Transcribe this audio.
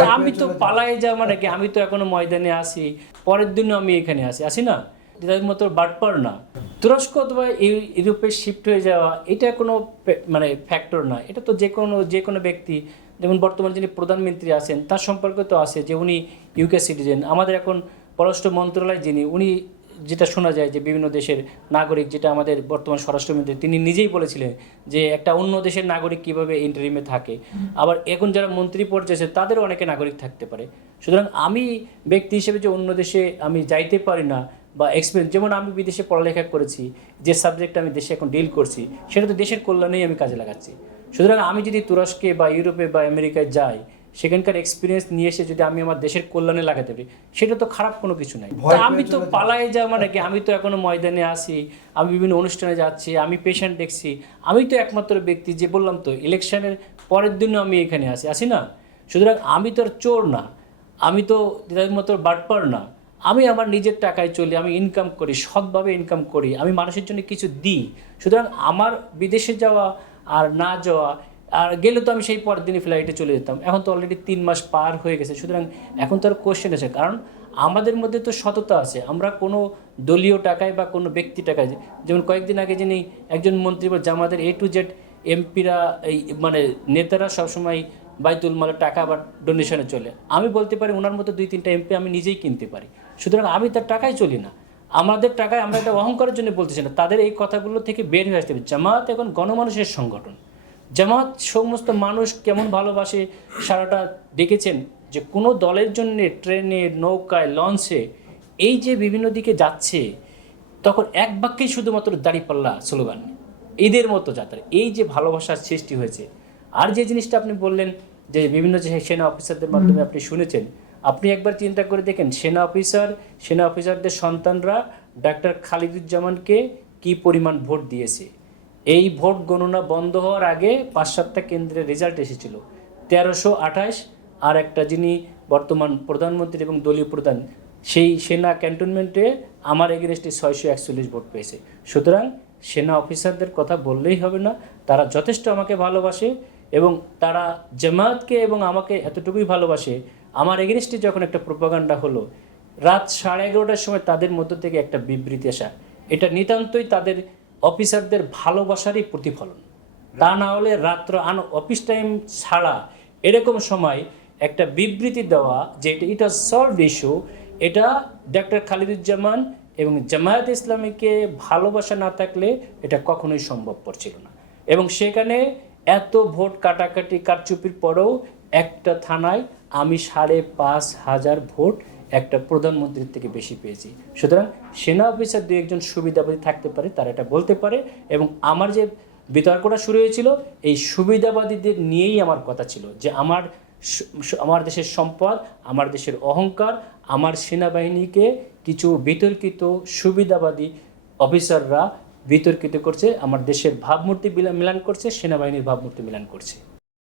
তা আমি তো পালাই যাওয়া মানে কি, আমি তো এখনো ময়দানে আছি, পরের দিনও আমি এখানে আসি না, তাদের মতো বাটপার না। তুরস্ক অথবা ইউরোপে শিফট হয়ে যাওয়া এটা কোনো মানে ফ্যাক্টর না, এটা তো যে কোনো ব্যক্তি, যেমন বর্তমানে যিনি প্রধানমন্ত্রী আছেন তার সম্পর্কে তো আছে যে উনি ইউকে সিটিজেন। আমাদের এখন পররাষ্ট্র মন্ত্রণালয় যিনি, উনি যেটা শোনা যায় যে বিভিন্ন দেশের নাগরিক, যেটা আমাদের বর্তমান স্বরাষ্ট্রমন্ত্রী তিনি নিজেই বলেছিলেন যে একটা অন্য দেশের নাগরিক কীভাবে ইন্টারিমে থাকে। আবার এখন যারা মন্ত্রী পর্যায়ে আছে তাদেরও অনেকে নাগরিক থাকতে পারে। সুতরাং আমি ব্যক্তি হিসেবে যে অন্য দেশে আমি যাইতে পারি না বা এক্সপিরিয়েন্স, যেমন আমি বিদেশে পড়ালেখা করেছি, যে সাবজেক্ট আমি দেশে এখন ডিল করছি সেটা তো দেশের কল্যাণেই আমি কাজে লাগাচ্ছি। সুতরাং আমি যদি তুরস্কে বা ইউরোপে বা আমেরিকায় যাই, সেখানকার এক্সপিরিয়েন্স নিয়ে এসে যদি আমি আমার দেশের কল্যাণে লাগাতে পারি, সেটা তো খারাপ কোনো কিছু নাই। তা আমি তো পালাই যাওয়া মানে কি, আমি তো এখনো ময়দানে আসি, আমি বিভিন্ন অনুষ্ঠানে যাচ্ছি, আমি পেশেন্ট দেখছি। আমি তো একমাত্র ব্যক্তি যে বললাম তো ইলেকশনের পরের দিনও আমি এখানে আসি না। সুতরাং আমি তো আর চোর না, আমি তো তাদের মতো বাটপার না। আমি আমার নিজের টাকায় চলি, আমি ইনকাম করি, সৎভাবে ইনকাম করি, আমি মানুষের জন্য কিছু দিই। সুতরাং আমার বিদেশে যাওয়া আর না যাওয়া, আর গেলে তো আমি সেই পরের দিনই ফ্লাইটে চলে যেতাম। এখন তো অলরেডি 3 মাস পার হয়ে গেছে, সুতরাং এখন তো আর কোশ্চেন আছে, কারণ আমাদের মধ্যে তো সততা আছে। আমরা কোনো দলীয় টাকায় বা কোনো ব্যক্তি টাকায়, যেমন কয়েকদিন আগে যিনি একজন মন্ত্রী বা জামাতের A to Z এমপিরা, এই মানে নেতারা সবসময় বাইতুল মালের টাকা বা ডোনেশনে চলে, আমি বলতে পারি ওনার মতো 2-3টা এমপি আমি নিজেই কিনতে পারি। সুতরাং আমি তার টাকায় চলি না, আমাদের টাকায় আমরা এটা অহংকারের জন্য বলতেছি না। তাদের এই কথাগুলো থেকে বের হয়ে আসতে হবে। জামাত এখন গণমানুষের সংগঠন। জামাত সমস্ত মানুষ কেমন ভালোবাসে সারাটা দেখেছেন, যে কোনো দলের জন্য ট্রেনে, নৌকায়, লঞ্চে এই যে বিভিন্ন দিকে যাচ্ছে, তখন এক বাক্যেই শুধুমাত্র দাঁড়িপাল্লা স্লোগান, ঈদের মতো যাত্রা, এই যে ভালোবাসার সৃষ্টি হয়েছে। আর যে জিনিসটা আপনি বললেন যে বিভিন্ন যে সেনা অফিসারদের মাধ্যমে আপনি শুনেছেন, আপনি একবার চিন্তা করে দেখেন সেনা অফিসারদের সন্তানরা ডাক্তার খালিদুজ্জামানকে কি পরিমাণ ভোট দিয়েছে। এই ভোট গণনা বন্ধ হওয়ার আগে 5-7টা কেন্দ্রের রেজাল্ট এসেছিল, 1328, আর একটা যিনি বর্তমান প্রধানমন্ত্রী এবং দলীয় প্রধান, সেই সেনা ক্যান্টনমেন্টে আমার এগেনস্টে 641 ভোট পেয়েছে। সুতরাং সেনা অফিসারদের কথা বললেই হবে না, তারা যথেষ্ট আমাকে ভালোবাসে এবং তারা জামায়াতকে এবং আমাকে এতটুকুই ভালোবাসে। আমার এগেনস্টে যখন একটা প্রোপাগান্ডা হলো রাত 11:30টার সময়, তাদের মধ্য থেকে একটা বিবৃতি আসা, এটা নিতান্তই তাদের অফিসারদের ভালোবাসারই প্রতিফলন। তা না হলে রাত্র অফিস টাইম ছাড়া এরকম সময় একটা বিবৃতি দেওয়া যে এটা সলভড ইস্যু, এটা ডক্টর খালিদুজ্জামান এবং জামায়াত ইসলামীকে ভালোবাসা না থাকলে এটা কখনোই সম্ভবপর ছিল না। এবং সেখানে এত ভোট কাটাকাটি কারচুপির পরেও একটা থানায় আমি 5,500 ভোট একটা প্রধানমন্ত্রীর থেকে বেশি পেয়েছি। সুতরাং সেনা অফিসার 2-1 জন সুবিধাবাদী থাকতে পারে, তারা এটা বলতে পারে। এবং আমার যে বিতর্কটা শুরু হয়েছিল এই সুবিধাবাদীদের নিয়েই আমার কথা ছিল, যে আমার দেশের সম্পদ, আমার দেশের অহংকার, আমার সেনাবাহিনীকে কিছু বিতর্কিত সুবিধাবাদী অফিসাররা বিতর্কিত করছে, আমার দেশের ভাবমূর্তি মিলান করছে, সেনাবাহিনীর ভাবমূর্তি মিলান করছে।